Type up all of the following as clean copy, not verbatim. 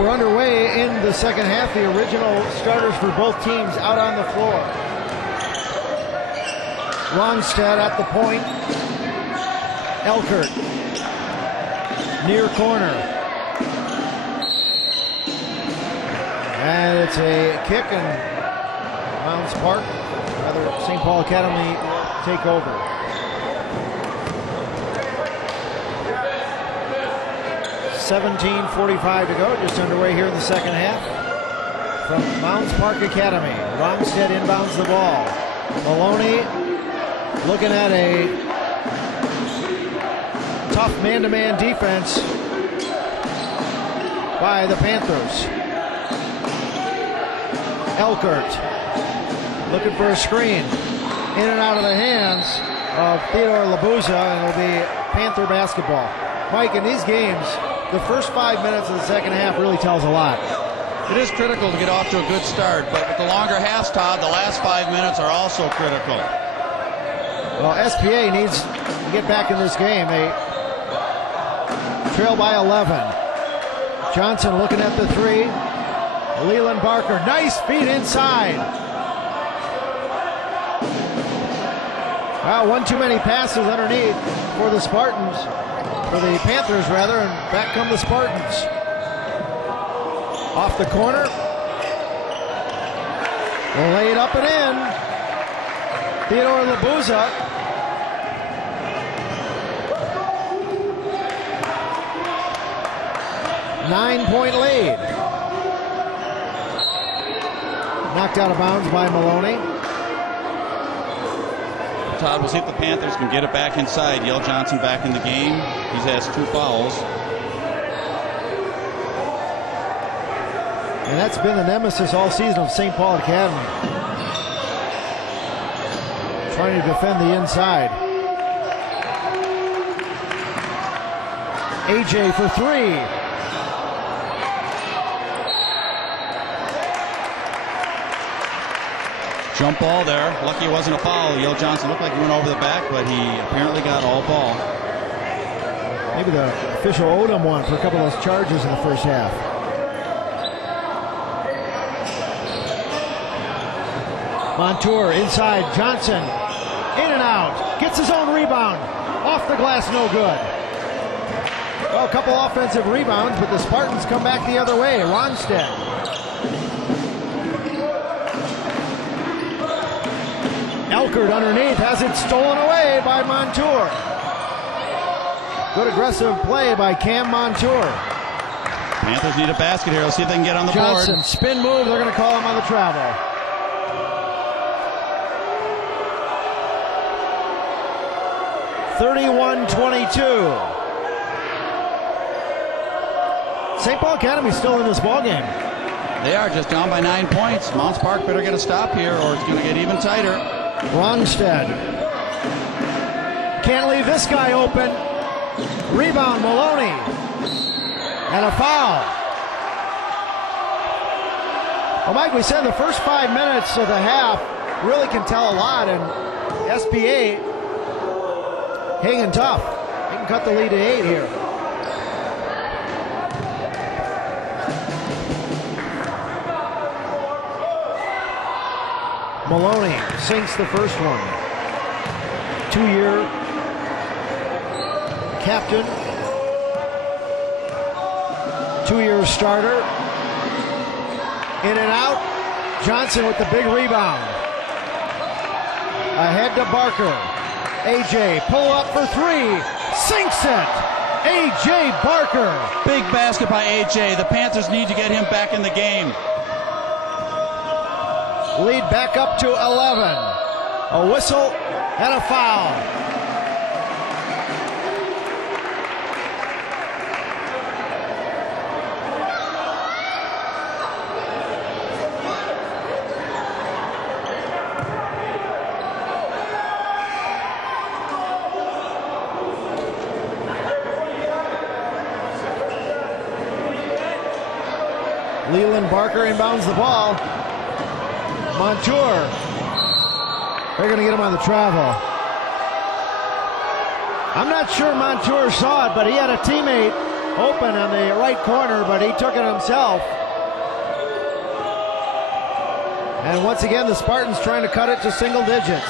we're underway in the second half. The original starters for both teams out on the floor. Longstead at the point. Elkert. Near corner. And it's a kick, and Mounds Park, rather St. Paul Academy, take over. .17:45 to go, just underway here in the second half. From Mounds Park Academy, Longstead inbounds the ball. Maloney looking at a tough man-to-man defense by the Panthers. Elkert looking for a screen. In and out of the hands of Theodore Labuza, and it'll be Panther basketball. Mike, in these games, the first 5 minutes of the second half really tells a lot. It is critical to get off to a good start, but with the longer halves, Todd, the last 5 minutes are also critical. Well, SPA needs to get back in this game. They trail by 11. Johnson looking at the three. Leland Barker, nice feed inside. Wow, one too many passes underneath for the Spartans, for the Panthers rather, and back come the Spartans. Off the corner. They'll lay it up and in. Theodore Labuza. Nine-point lead. Knocked out of bounds by Maloney. Todd, we'll see if the Panthers can get it back inside. Yale Johnson back in the game. He has 2 fouls. And that's been the nemesis all season of St. Paul Academy. Trying to defend the inside. AJ for 3. Jump ball there. Lucky it wasn't a foul. Yale Johnson looked like he went over the back, but he apparently got all ball. Maybe the official owed him one for a couple of those charges in the first half. Montour inside. Johnson in and out. Gets his own rebound. Off the glass, no good. Well, a couple offensive rebounds, but the Spartans come back the other way. Ronstead. Elkert underneath, has it stolen away by Montour. Good aggressive play by Cam Montour. Panthers need a basket here. Let's see if they can get on the Johnson, board. spin move, they're going to call him on the travel. (31-22). St. Paul Academy still in this ballgame. They are just down by 9 points. Mounds Park better get a stop here or it's going to get even tighter. Ronstead. Can't leave this guy open. Rebound, Maloney. And a foul. Well, Mike, we said the first 5 minutes of the half really can tell a lot, and SPA hanging tough. They can cut the lead to 8 here. Maloney sinks the first one. 2-year captain. 2-year starter. In and out. Johnson with the big rebound. Ahead to Barker. AJ pull up for 3. Sinks it. AJ Barker. Big basket by AJ. The Panthers need to get him back in the game. Lead back up to 11. A whistle and a foul. Leland Barker inbounds the ball. Montour. They're going to get him on the travel. I'm not sure Montour saw it, but he had a teammate open in the right corner, but he took it himself. And once again, the Spartans trying to cut it to single digits.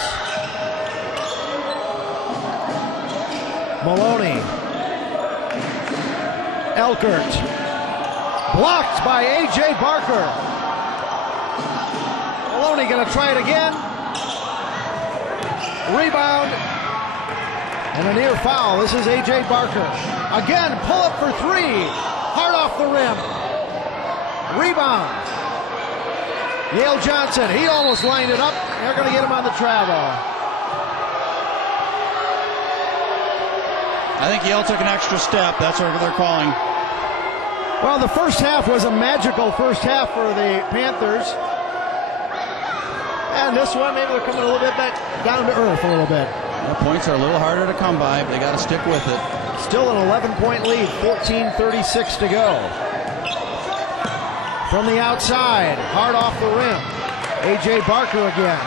Maloney. Elkert. Blocked by A.J. Barker. Maloney going to try it again. Rebound. And a near foul. This is A.J. Barker. Again, pull up for three. Hard off the rim. Rebound. Yale Johnson, he almost lined it up. They're going to get him on the travel. I think Yale took an extra step. That's what they're calling. Well, the first half was a magical first half for the Panthers. And this one, maybe they're coming a little bit back down to earth a little bit. The points are a little harder to come by, but they got to stick with it. Still an 11-point lead, 14:36 to go. From the outside, hard off the rim. A.J. Barker again.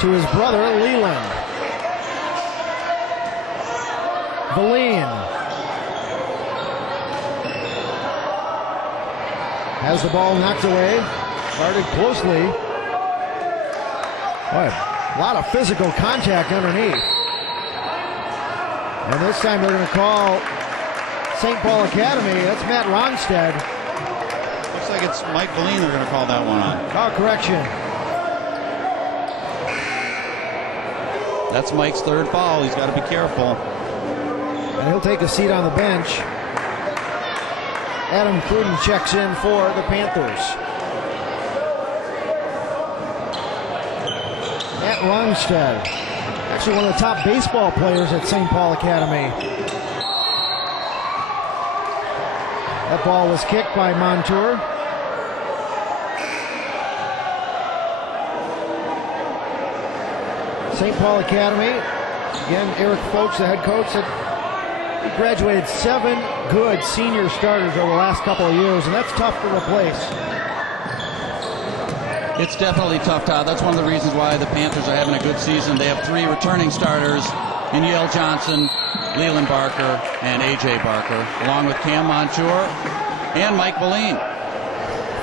To his brother, Leland. Valine. Has the ball knocked away. Guarded closely. Boy, a lot of physical contact underneath. And this time they're going to call St. Paul Academy. That's Matt Ronstadt. Looks like it's Mike Valine they're going to call that one on. Oh, correction. That's Mike's third foul. He's got to be careful. And he'll take a seat on the bench. Adam Cruden checks in for the Panthers. Matt Ronstadt, actually one of the top baseball players at St. Paul Academy. That ball was kicked by Montour. St. Paul Academy, again, Eric Folks, the head coach, said he graduated 7 good senior starters over the last couple of years, and that's tough to replace. It's definitely tough, Todd. That's one of the reasons why the Panthers are having a good season. They have 3 returning starters in Yale Johnson, Leland Barker, and A.J. Barker, along with Cam Montour and Mike Valine.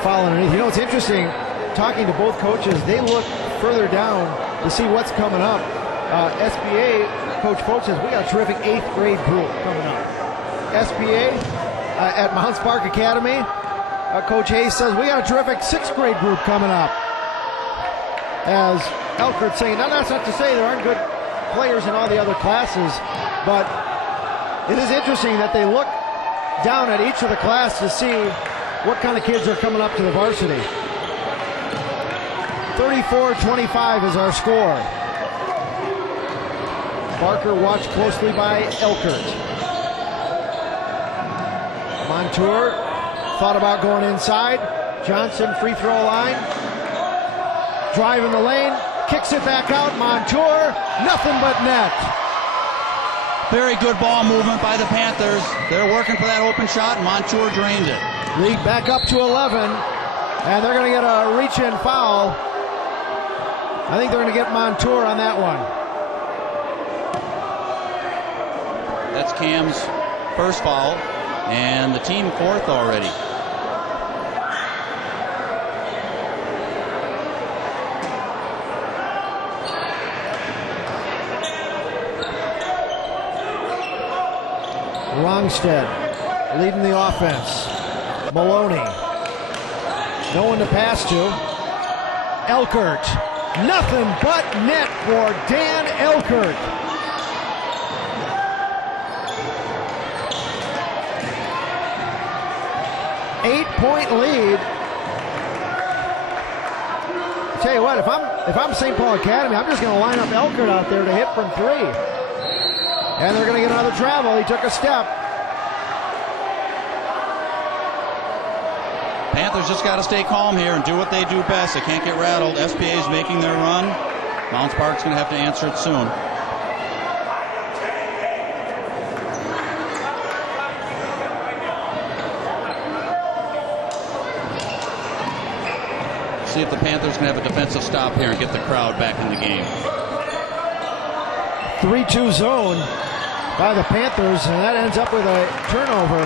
Foul underneath. You know, it's interesting, talking to both coaches, they look further down to see what's coming up. SBA, Coach Folks says, we got a terrific 8th grade group coming up. SBA at Mounds Park Academy, Coach Hayes says, we got a terrific 6th grade group coming up. As Elkert saying, now that's not to say there aren't good players in all the other classes, but it is interesting that they look down at each of the class to see what kind of kids are coming up to the varsity. 34-25 is our score. Barker watched closely by Elkert. Montour thought about going inside. Johnson, free throw line. Drive in the lane, kicks it back out. Montour, nothing but net. Very good ball movement by the Panthers. They're working for that open shot, and Montour drained it. Lead back up to 11, and they're going to get a reach-in foul. I think they're going to get Montour on that one. That's Cam's first foul, and the team 4th already. Ronstadt leading the offense. Maloney. No one to pass to. Elkert. Nothing but net for Dan Elkert. Eight-point lead. I'll tell you what, if I'm St. Paul Academy, I'm just going to line up Elkert out there to hit from 3. And they're going to get another travel. He took a step. Panthers just got to stay calm here and do what they do best. They can't get rattled. SPA is making their run. Mounds Park's going to have to answer it soon. See if the Panthers can have a defensive stop here and get the crowd back in the game. 3-2 zone. by the Panthers, and that ends up with a turnover.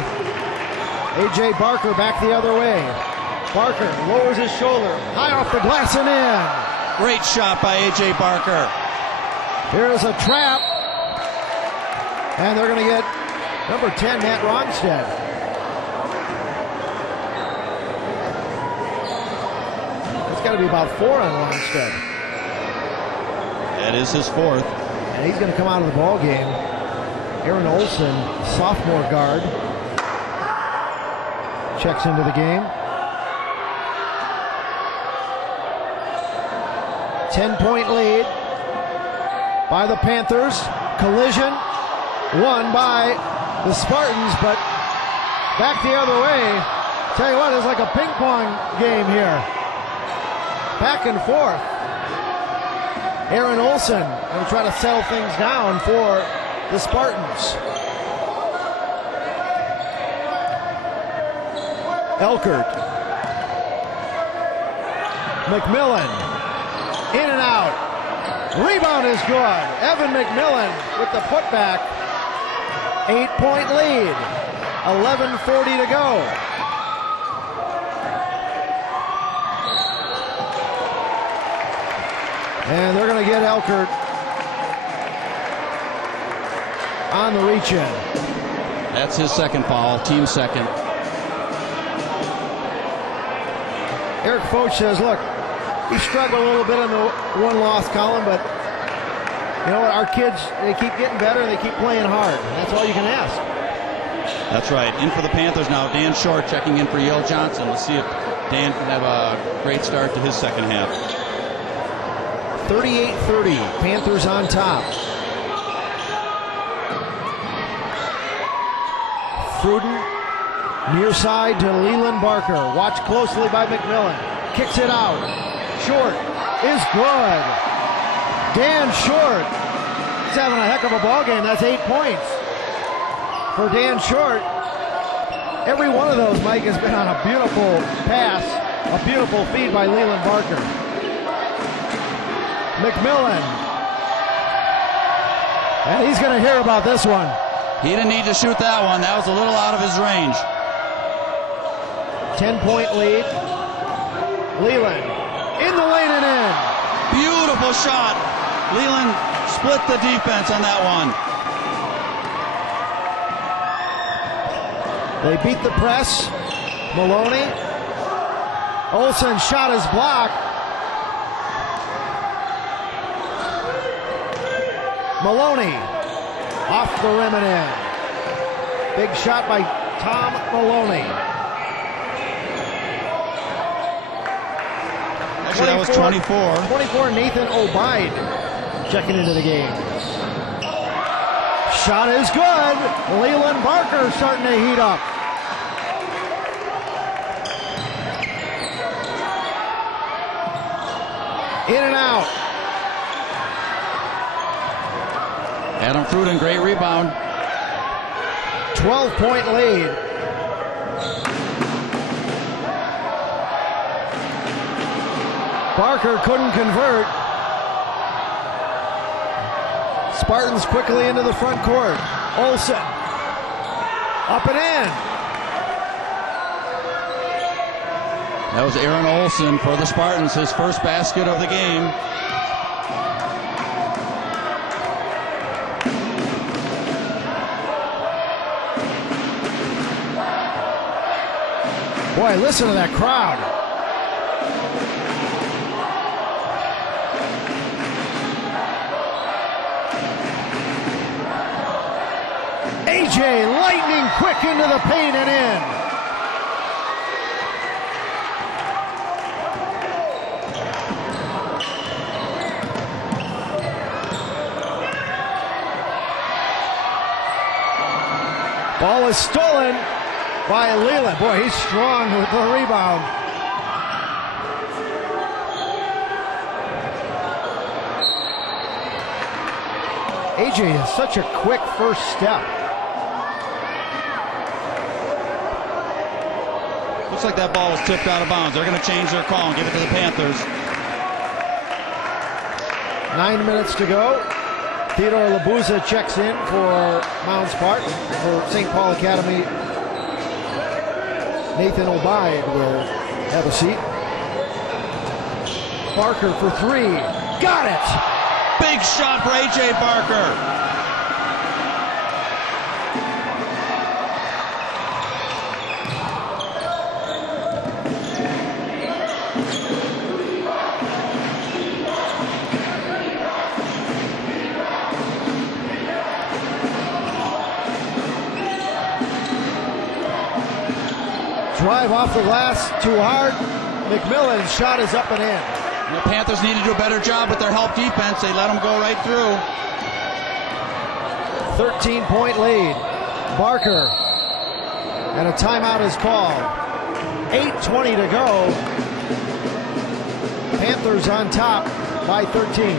A.J. Barker back the other way. Barker lowers his shoulder, high off the glass and in. Great shot by A.J. Barker. Here's a trap, and they're going to get number 10, Matt Ronstadt. It's got to be about 4 on Ronstadt. That is his 4th. And he's going to come out of the ball game. Aaron Olson, sophomore guard, checks into the game. 10-point lead by the Panthers. Collision won by the Spartans, but back the other way. Tell you what, it's like a ping pong game here. Back and forth. Aaron Olson will try to settle things down for the Spartans. Elkert. McMillan. In and out. Rebound is good. Evan McMillan with the putback. 8-point lead. 11:40 to go. And they're going to get Elkert on the reach-in. That's his second foul, team second. Eric Foch says, look, we struggle a little bit in the one-loss column, but you know what? Our kids, they keep getting better and they keep playing hard. That's all you can ask. That's right. In for the Panthers now, Dan Short checking in for Yale Johnson. Let's see if Dan can have a great start to his second half. 38-30, Panthers on top. Fruden, near side to Leland Barker. Watched closely by McMillan. Kicks it out. Short is good. Dan Short. He's having a heck of a ball game. That's 8 points for Dan Short. Every one of those, Mike, has been on a beautiful pass, a beautiful feed by Leland Barker. McMillan. And he's going to hear about this one. He didn't need to shoot that one. That was a little out of his range. 10-point lead. Leland in the lane and in. Beautiful shot. Leland split the defense on that one. They beat the press. Maloney. Olsen shot is blocked. Maloney off the rim and in. Big shot by Tom Maloney. Actually, that was 24. 24, Nathan Obeid checking into the game. Shot is good. Leland Barker starting to heat up. In and out. Adam Fruden, great rebound. 12-point lead. Barker couldn't convert. Spartans quickly into the front court. Olsen. Up and in. That was Aaron Olsen for the Spartans, his first basket of the game. Boy, listen to that crowd. AJ lightning quick into the paint and in. Ball is stolen by Leland. Boy, he's strong with the rebound. AJ has such a quick first step. Looks like that ball was tipped out of bounds. They're going to change their call and give it to the Panthers. 9 minutes to go. Theodore Labuza checks in for Mounds Park. For St. Paul Academy, Nathan Obaid will have a seat. Barker for three. Got it! Big shot for A.J. Barker. Drive off the glass, too hard. McMillan's shot is up and in. The Panthers need to do a better job with their help defense. They let them go right through. 13-point lead. Barker. And a timeout is called. 8:20 to go. Panthers on top by 13.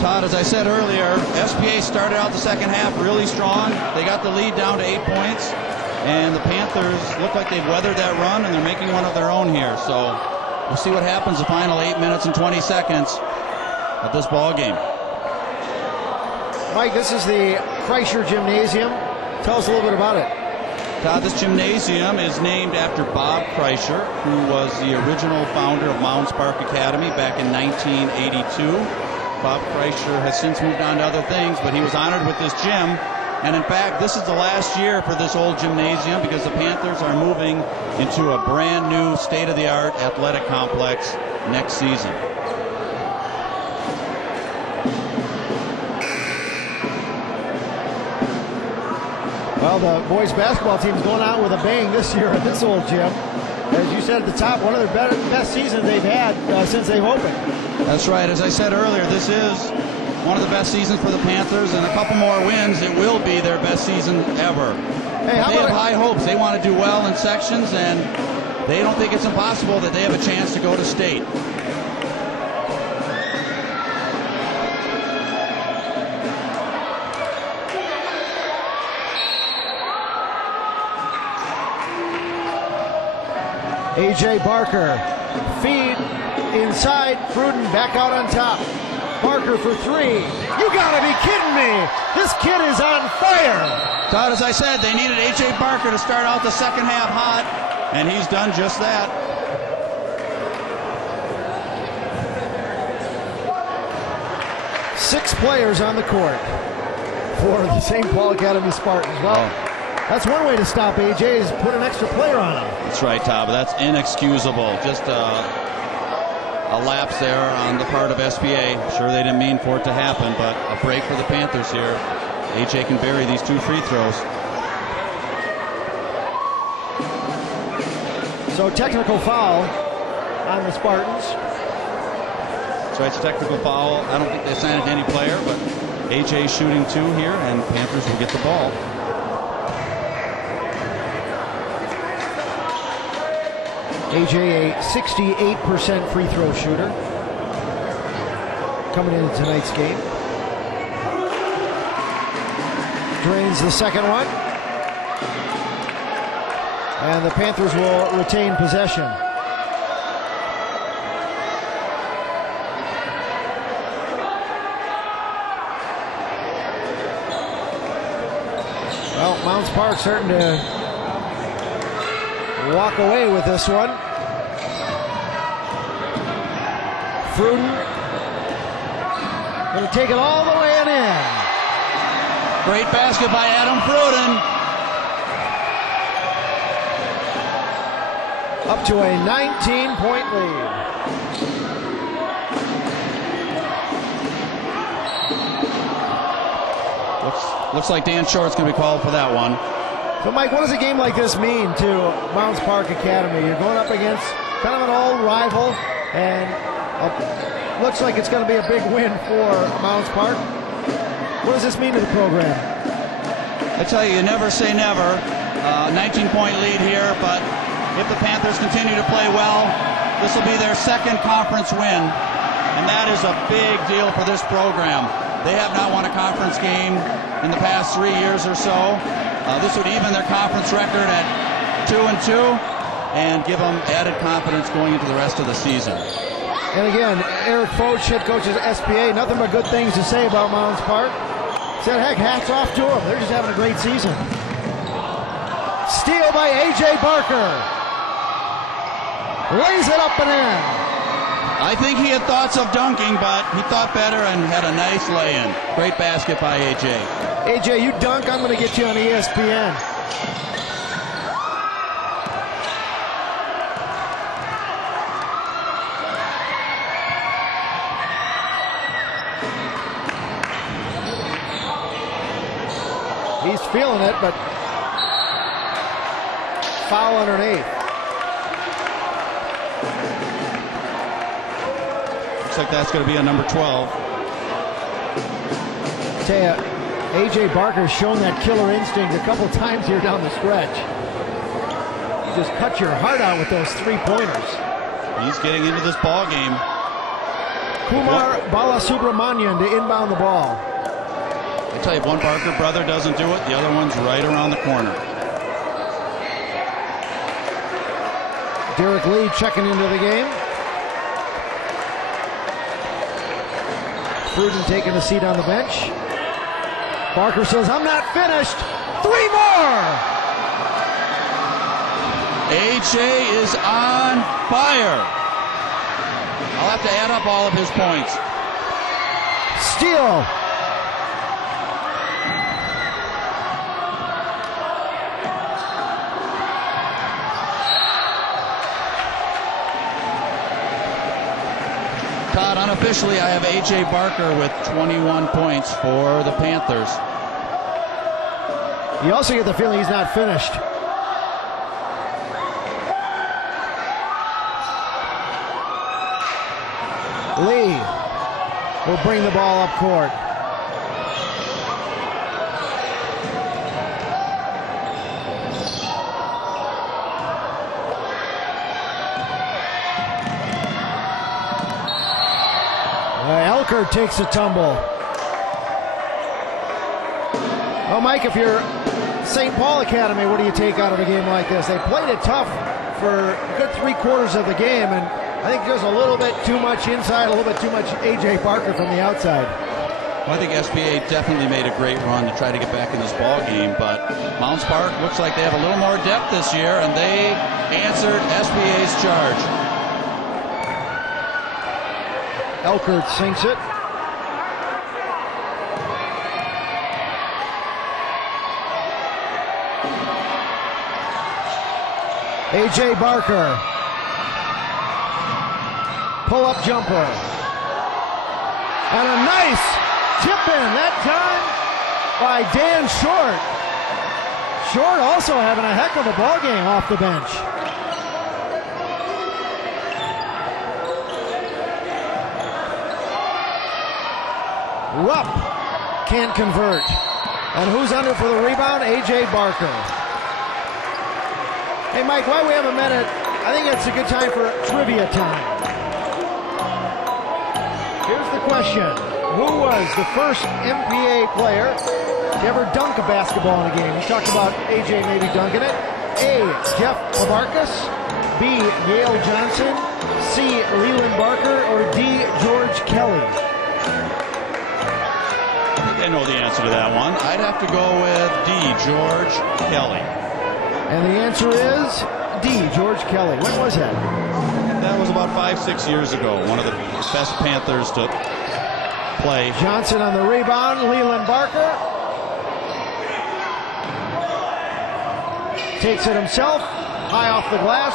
Todd, as I said earlier, SPA started out the second half really strong. They got the lead down to 8 points. And the Panthers look like they've weathered that run, and they're making one of their own here. So we'll see what happens the final 8 minutes and 20 seconds of this ball game. Mike, this is the Kreischer Gymnasium. Tell us a little bit about it. Todd, this gymnasium is named after Bob Kreischer, who was the original founder of Mounds Park Academy back in 1982. Bob Kreischer has since moved on to other things, but he was honored with this gym. And in fact, this is the last year for this old gymnasium because the Panthers are moving into a brand new state-of-the-art athletic complex next season. Well, the boys basketball team is going out with a bang this year at this old gym. As you said at the top, one of their best seasons they've had since they've opened. That's right. As I said earlier, this is one of the best seasons for the Panthers, and a couple more wins, it will be their best season ever. Hey, they have high hopes. They want to do well in sections, and they don't think it's impossible that they have a chance to go to state. A.J. Barker, feed inside, Fruden back out on top. Barker for three. You gotta be kidding me! This kid is on fire! Todd, as I said, they needed A.J. Barker to start out the second half hot, and he's done just that. Six players on the court for the St. Paul Academy Spartans. Well, that's one way to stop A.J. is put an extra player on him. That's right, Todd, but that's inexcusable. Just a lapse there on the part of SPA. Sure, they didn't mean for it to happen, but a break for the Panthers here. A.J. can bury these two free throws. So technical foul on the Spartans. So it's a technical foul. I don't think they signed it to any player, but A.J. shooting two here, and Panthers will get the ball. A.J. a 68% free throw shooter coming into tonight's game. Drains the second one. And the Panthers will retain possession. Well, Mounds Park starting to walk away with this one. Fruden going to take it all the way and in. Great basket by Adam Fruden. Up to a 19-point lead. Looks like Dan Short's going to be called for that one. So, Mike, what does a game like this mean to Mounds Park Academy? You're going up against kind of an old rival, and looks like it's going to be a big win for Mounds Park. What does this mean to the program? I tell you, you never say never. 19-point lead here, but if the Panthers continue to play well, this will be their second conference win, and that is a big deal for this program. They have not won a conference game in the past 3 years or so. This would even their conference record at 2-2 and give them added confidence going into the rest of the season. And again, Eric Foch, head coach of SPA. Nothing but good things to say about Mounds Park. Said, heck, hats off to them. They're just having a great season. Steal by A.J. Barker. Lays it up and in. I think he had thoughts of dunking, but he thought better and had a nice lay-in. Great basket by A.J. A.J., you dunk, I'm going to get you on ESPN. He's feeling it, but foul underneath. Looks like that's going to be a number 12. Tell you, A.J. Barker's shown that killer instinct a couple times here down the stretch. You just cut your heart out with those three-pointers. He's getting into this ball game. Kumar Balasubramanian to inbound the ball. I tell you, if one Barker brother doesn't do it, the other one's right around the corner. Derek Lee checking into the game. Pruden taking a seat on the bench. Barker says, I'm not finished. 3 more! A.J. is on fire. I'll have to add up all of his points. Steal. Todd, unofficially, I have A.J. Barker with 21 points for the Panthers. You also get the feeling he's not finished. Lee will bring the ball up court. Elker takes a tumble. Well, Mike, if you're St. Paul Academy, what do you take out of a game like this? They played it tough for a good 3/4 of the game, and I think there's a little bit too much inside, a little bit too much A.J. Barker from the outside. Well, I think SPA definitely made a great run to try to get back in this ball game, but Mounds Park looks like they have a little more depth this year, and they answered SPA's charge. Elkert sinks it. A.J. Barker. Pull-up jumper. And a nice tip-in that time by Dan Short. Short also having a heck of a ball game off the bench. Rupp can't convert. And who's under for the rebound? A.J. Barker. Hey, Mike, while we have a minute, I think it's a good time for trivia time. Here's the question. Who was the first MPA player to ever dunk a basketball in a game? We talked about A.J. maybe dunking it. A, Jeff Pavarkas. B, Yale Johnson. C, Leland Barker. Or D, George Kelly. I know the answer to that one. I'd have to go with D, George Kelly. And the answer is D, George Kelly. When was that? That was about 5-6 years ago. One of the best Panthers to play. Johnson on the rebound. Leland Barker takes it himself. High off the glass.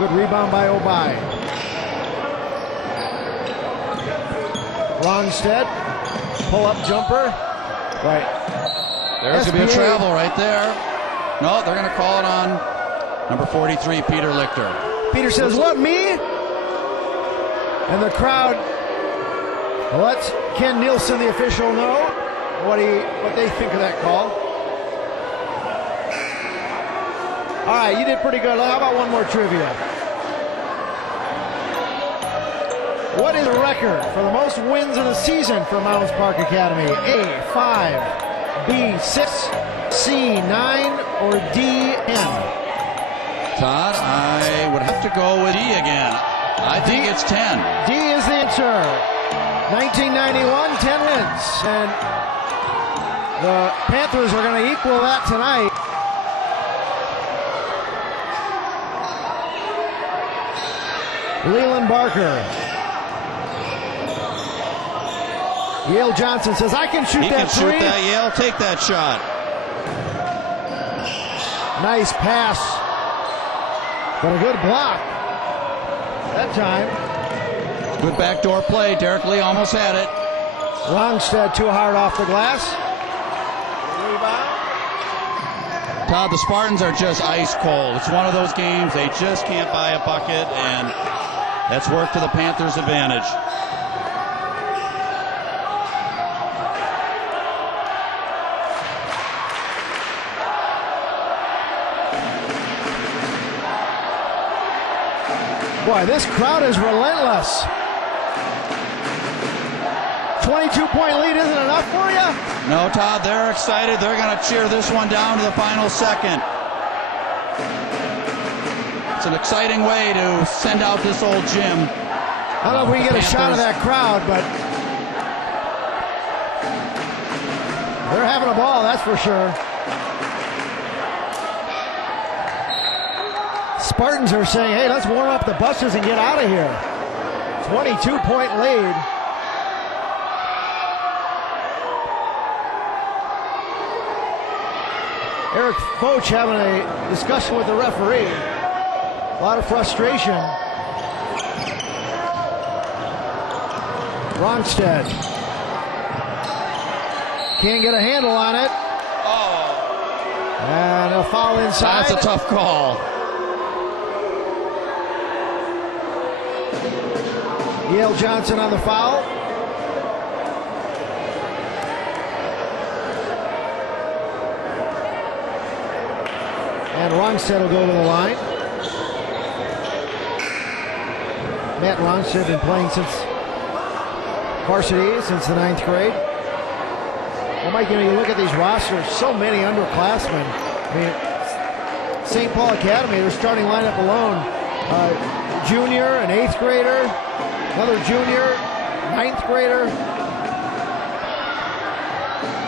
Good rebound by Obai. Longstead. Pull-up jumper. Right. There's going to be a travel right there. No, they're going to call it on number 43, Peter Lichter. Peter says, what, me? And the crowd lets Ken Nielsen, the official, know what they think of that call. All right, you did pretty good. How about one more trivia? What is the record for the most wins in a season for Mounds Park Academy? A, 5. B, 6, C, 9, or D, 10? Todd, I would have to go with E again. I think it's 10. D is the answer. 1991, 10 wins. And the Panthers are going to equal that tonight. Leland Barker. Yale Johnson says, I can shoot that three. He can shoot that, Yale. Take that shot. Nice pass. But a good block that time. Good backdoor play. Derek Lee almost had it. Longstead too hard off the glass. Rebound. Todd, the Spartans are just ice cold. It's one of those games they just can't buy a bucket, and that's worked to the Panthers' advantage. Boy, this crowd is relentless. 22-point lead isn't enough for you? No, Todd, they're excited. They're going to cheer this one down to the final second. It's an exciting way to send out this old gym. I don't know if we can get a shot of that crowd, but they're having a ball, that's for sure. Spartans are saying, hey, let's warm up the buses and get out of here. 22-point lead. Eric Foch having a discussion with the referee. A lot of frustration. Ronstead can't get a handle on it. Oh. And a foul inside. That's a tough call. Yale Johnson on the foul. And Ronstead will go to the line. Matt Ronstead been playing since varsity, since the 9th grade. Well, Mike, you look at these rosters, so many underclassmen. I mean, St. Paul Academy, their starting lineup alone, junior, an 8th grader, another junior, 9th grader.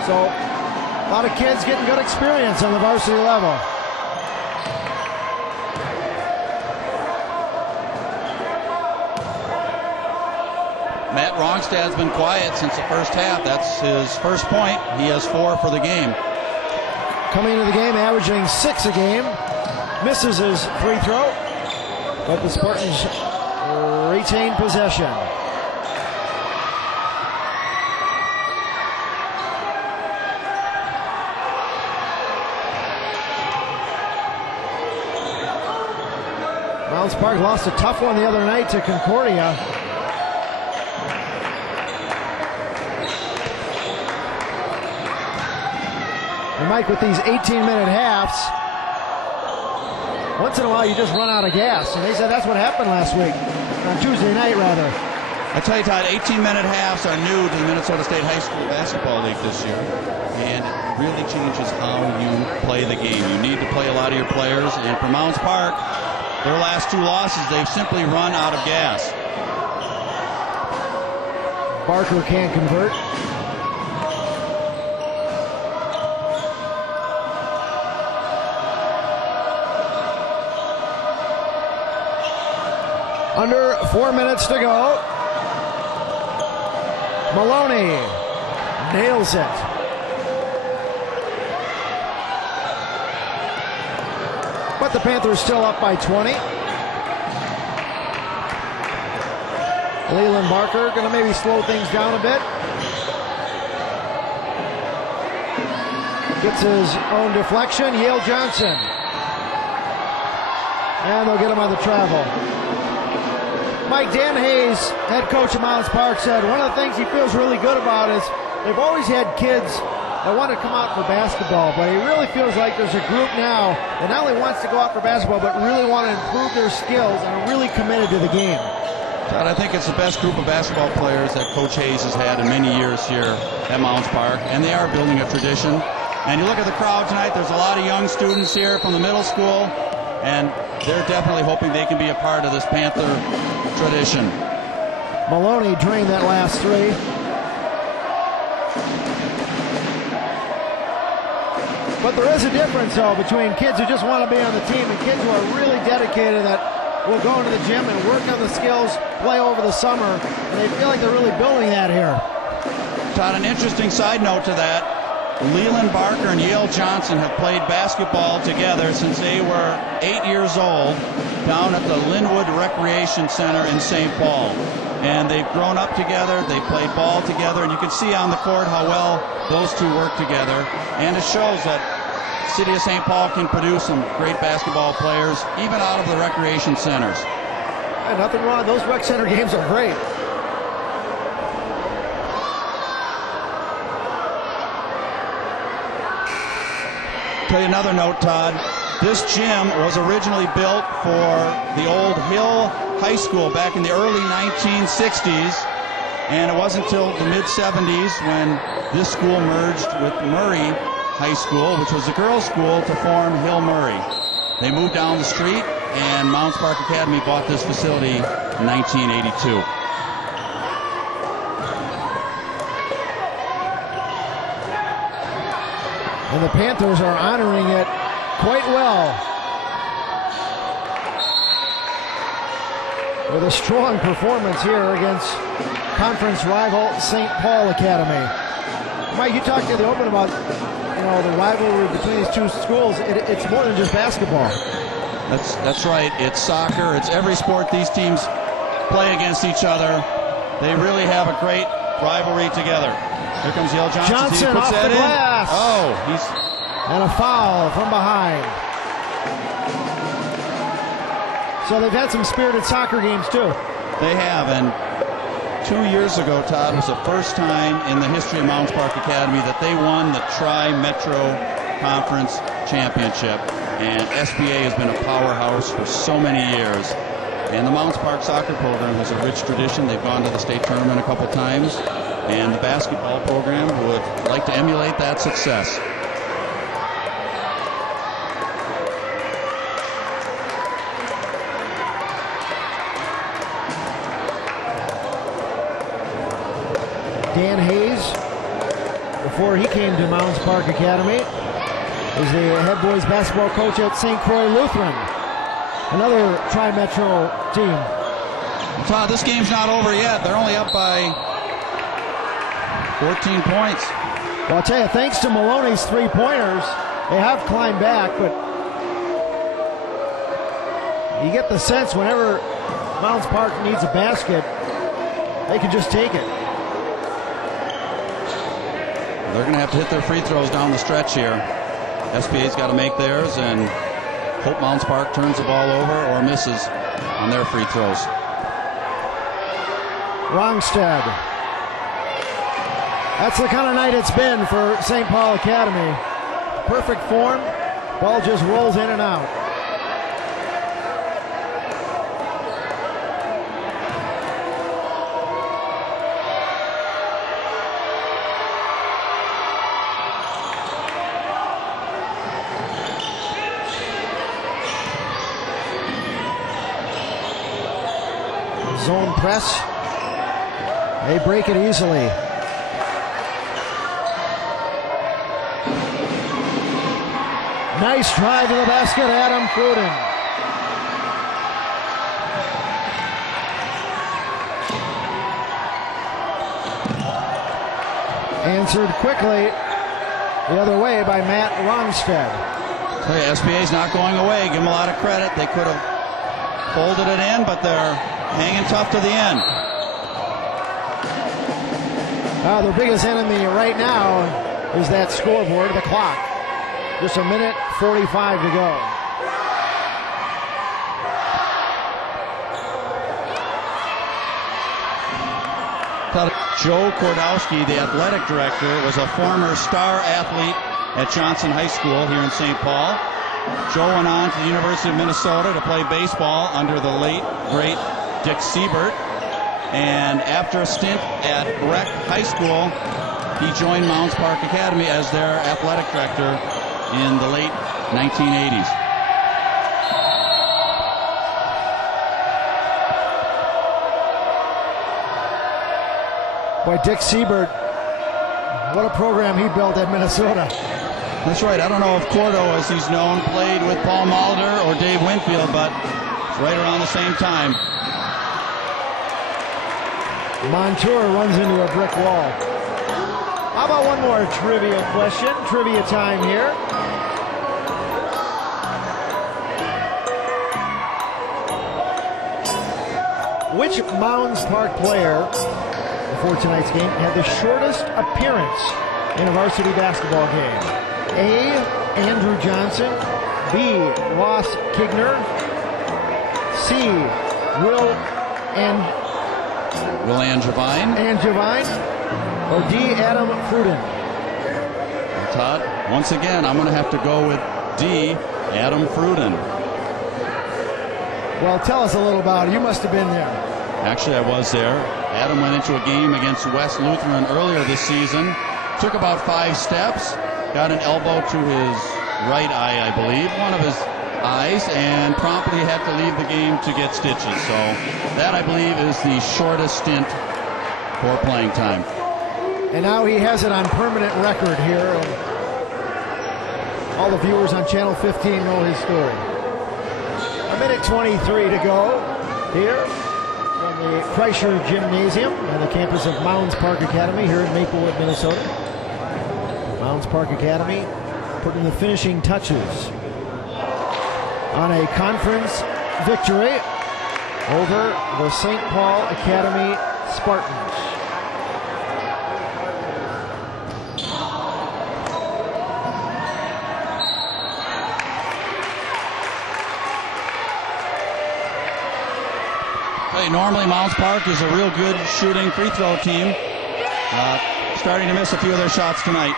So, a lot of kids getting good experience on the varsity level. Matt Ronstad's been quiet since the first half. That's his first point. He has 4 for the game. Coming into the game, averaging 6 a game. Misses his free throw, but the Spartans retain possession. Mounds Park lost a tough one the other night to Concordia. And Mike, with these 18-minute halves, once in a while you just run out of gas. And they said that's what happened last week, on Tuesday night rather. I tell you, Todd, 18-minute halves are new to the Minnesota State High School Basketball League this year. And it really changes how you play the game. You need to play a lot of your players. And for Mounds Park, their last 2 losses, they've simply run out of gas. Barker can't convert. Under 4 minutes to go. Maloney nails it. But the Panthers still up by 20. Leland Barker going to maybe slow things down a bit. Gets his own deflection. Yale Johnson. And they'll get him on the travel. Mike, Dan Hayes, head coach of Mounds Park, said one of the things he feels really good about is they've always had kids that want to come out for basketball, but he really feels like there's a group now that not only wants to go out for basketball, but really want to improve their skills and are really committed to the game. Todd, I think it's the best group of basketball players that Coach Hayes has had in many years here at Mounds Park, and they are building a tradition. And you look at the crowd tonight, there's a lot of young students here from the middle school. and they're definitely hoping they can be a part of this Panther tradition. Maloney drained that last three. But there is a difference, though, between kids who just want to be on the team and kids who are really dedicated, that will go into the gym and work on the skills, play over the summer, and they feel like they're really building that here. Todd, an interesting side note to that, Leland Barker and Yale Johnson have played basketball together since they were 8 years old down at the Linwood Recreation Center in St. Paul. And they've grown up together, they played ball together, and you can see on the court how well those two work together. And it shows that City of St. Paul can produce some great basketball players, even out of the recreation centers. And nothing wrong, those rec center games are great. Tell you another note, Todd. This gym was originally built for the old Hill High School back in the early 1960s, and it wasn't until the mid-70s when this school merged with Murray High School, which was a girls' school, to form Hill Murray. They moved down the street, and Mounds Park Academy bought this facility in 1982. And the Panthers are honoring it quite well with a strong performance here against conference rival St. Paul Academy. Mike, you talked in the open about, you know, the rivalry between these two schools. It's more than just basketball. That's right. It's soccer. It's every sport these teams play against each other. They really have a great rivalry together. Here comes Yale Johnson. Johnson off the glass. Oh, and a foul from behind. So they've had some spirited soccer games too. They have, and 2 years ago, Todd, was the first time in the history of Mounds Park Academy that they won the Tri-Metro Conference Championship. And SPA has been a powerhouse for so many years. And the Mounds Park soccer program has a rich tradition. They've gone to the state tournament a couple times. And the basketball program would like to emulate that success. Dan Hayes, before he came to Mounds Park Academy, is the head boys basketball coach at St. Croix Lutheran, another Tri-Metro team. Todd, this game's not over yet. They're only up by 14 points. Well, I'll tell you, thanks to Maloney's three-pointers, they have climbed back, but you get the sense whenever Mounds Park needs a basket, they can just take it. They're going to have to hit their free throws down the stretch here. SPA's got to make theirs and hope Mounds Park turns the ball over or misses on their free throws. Rongstead. That's the kind of night it's been for St. Paul Academy. Perfect form. Ball just rolls in and out. Zone press. They break it easily. Nice drive to the basket, Adam Fruden. Answered quickly the other way by Matt Rongstead. Hey, SPA's not going away. Give them a lot of credit. They could have folded it in, but they're hanging tough to the end. Their biggest enemy right now is that scoreboard, the clock. Just a minute 45 to go. Joe Kordowski, the athletic director, was a former star athlete at Johnson High School here in St. Paul. Joe went on to the University of Minnesota to play baseball under the late, great Dick Siebert. And after a stint at Breck High School, he joined Mounds Park Academy as their athletic director in the late 1980s. Boy, Dick Siebert, what a program he built at Minnesota. That's right. I don't know if Cordo, as he's known, played with Paul Mulder or Dave Winfield, but it's right around the same time. Montour runs into a brick wall. How about one more trivia question? Trivia time here. Which Mounds Park player before tonight's game had the shortest appearance in a varsity basketball game? A. Andrew Johnson. B. Ross Kigner. C. Will Angevine. Or D. Adam Fruden. Todd, once again, I'm going to have to go with D. Adam Fruden. Well, tell us a little about it. You must have been there. Actually, I was there. Adam went into a game against West Lutheran earlier this season. Took about 5 steps. Got an elbow to his right eye, I believe, one of his eyes, and promptly had to leave the game to get stitches. So that, I believe, is the shortest stint for playing time. And now he has it on permanent record here. All the viewers on Channel 15 know his story. 1:23 to go here from the Kreischer Gymnasium on the campus of Mounds Park Academy here in Maplewood, Minnesota. Mounds Park Academy putting the finishing touches on a conference victory over the St. Paul Academy Spartans. Normally, Mounds Park is a real good shooting free throw team. Starting to miss a few of their shots tonight.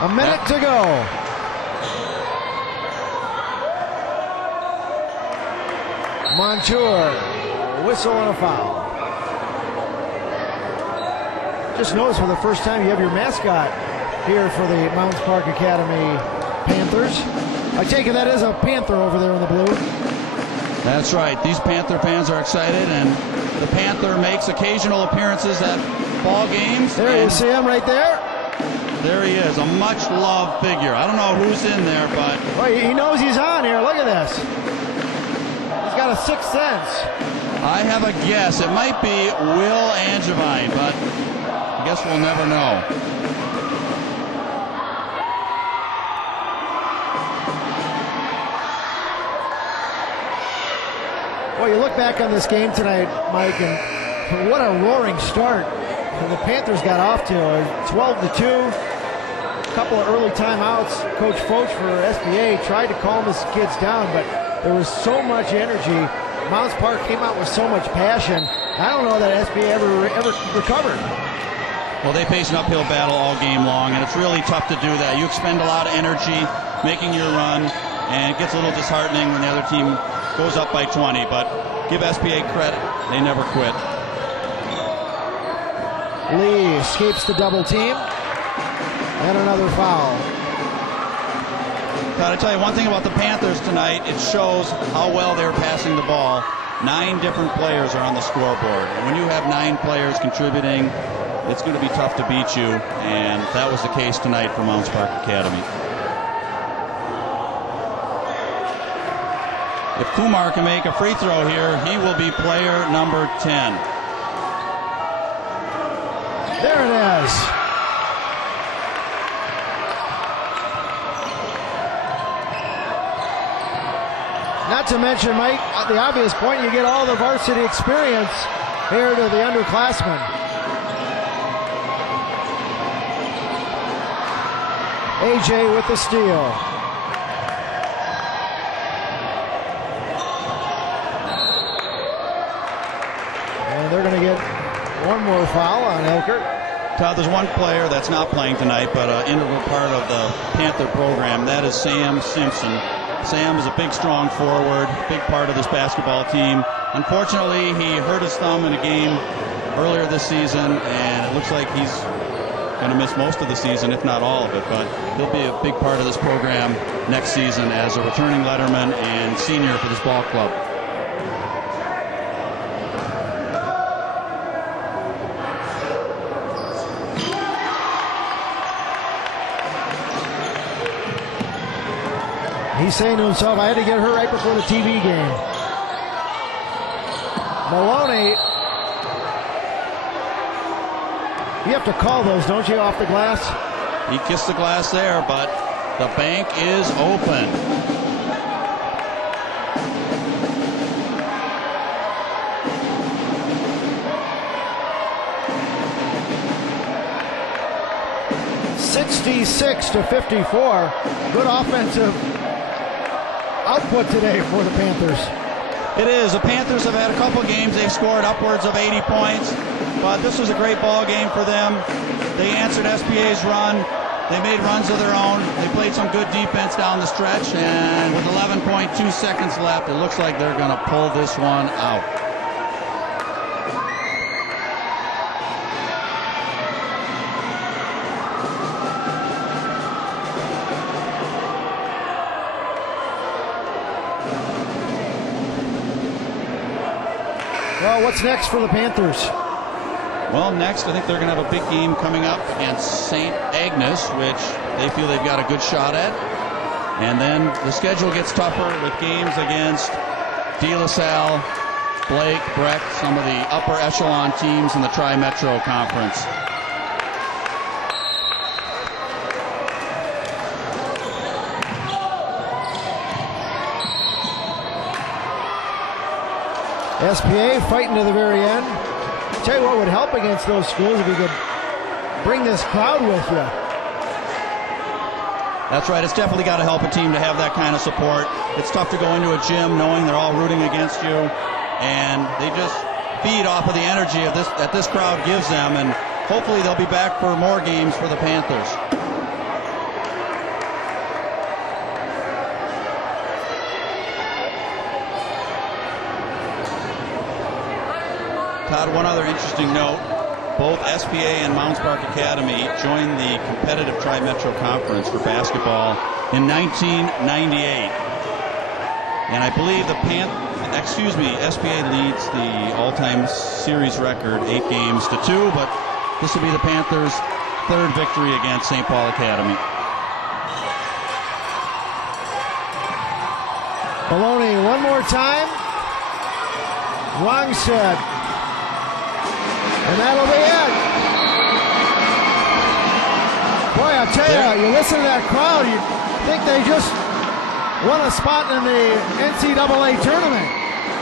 A minute to go. Montour, whistle and a foul. Just noticed for the first time you have your mascot here for the Mounds Park Academy Panthers. I take it that is a Panther over there in the blue. That's right. These Panther fans are excited, and the Panther makes occasional appearances at ball games. There you see him right there. There he is, a much-loved figure. I don't know who's in there, but... Well, he knows he's on here. Look at this. He's got a sixth sense. I have a guess. It might be Will Angevine, but I guess we'll never know. Well, you look back on this game tonight, Mike, and what a roaring start. And the Panthers got off to a 12-2. A couple of early timeouts. Coach Foch for SBA tried to calm his kids down, but there was so much energy. Mounds Park came out with so much passion. I don't know that SBA ever recovered. Well, they face an uphill battle all game long, and it's really tough to do that. You expend a lot of energy making your run, and it gets a little disheartening when the other team goes up by 20, but give SBA credit. They never quit. Lee escapes the double team. And another foul. Todd, I tell you one thing about the Panthers tonight, it shows how well they're passing the ball. 9 different players are on the scoreboard. And when you have 9 players contributing, it's going to be tough to beat you. And that was the case tonight for Mounds Park Academy. If Kumar can make a free throw here, he will be player number 10. There it is. Not to mention, Mike, the obvious point, you get all the varsity experience here to the underclassmen. AJ with the steal. And they're going to get one more foul on Elkert. Todd, there's one player that's not playing tonight, but an integral part of the Panther program. That is Sam Simpson. Sam is a big, strong forward, big part of this basketball team. Unfortunately, he hurt his thumb in a game earlier this season, and it looks like he's going to miss most of the season, if not all of it, but he'll be a big part of this program next season as a returning letterman and senior for this ball club. He's saying to himself, I had to get her right before the TV game. Maloney, you have to call those, don't you, off the glass? He kissed the glass there, but the bank is open. (66-54). Good offensive output today for the Panthers. It is. The Panthers have had a couple games. They've scored upwards of 80 points, but this was a great ball game for them. They answered SPA's run. They made runs of their own. They played some good defense down the stretch, and with 11.2 seconds left, it looks like they're going to pull this one out. Well, what's next for the Panthers? Well, next, I think they're going to have a big game coming up against St. Agnes, which they feel they've got a good shot at. And then the schedule gets tougher with games against De La Salle, Blake, Breck, some of the upper echelon teams in the Tri-Metro Conference. SPA fighting to the very end. Tell you what would help against those schools if you could bring this crowd with you. That's right. It's definitely got to help a team to have that kind of support. It's tough to go into a gym knowing they're all rooting against you, and they just feed off of the energy of that this crowd gives them, and hopefully they'll be back for more games for the Panthers. Todd, one other interesting note, both SPA and Mounds Park Academy joined the competitive Tri-Metro Conference for basketball in 1998. And I believe SPA leads the all-time series record 8 games to 2, but this will be the Panthers' 3rd victory against St. Paul Academy. Maloney one more time. Wrong set. And that'll be it. Boy, I tell you, you listen to that crowd, you think they just won a spot in the NCAA tournament.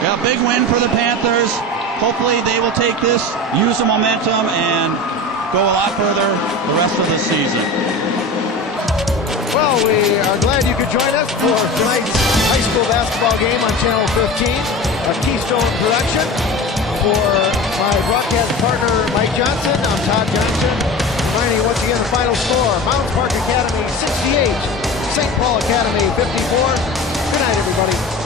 Yeah, big win for the Panthers. Hopefully they will take this, use the momentum, and go a lot further the rest of the season. Well, we are glad you could join us for tonight's high school basketball game on Channel 15, a Keystone production. For my broadcast partner, Mike Johnson, I'm Todd Johnson. Reminding you once again the final score. Mounds Park Academy 68, St. Paul Academy 54. Good night, everybody.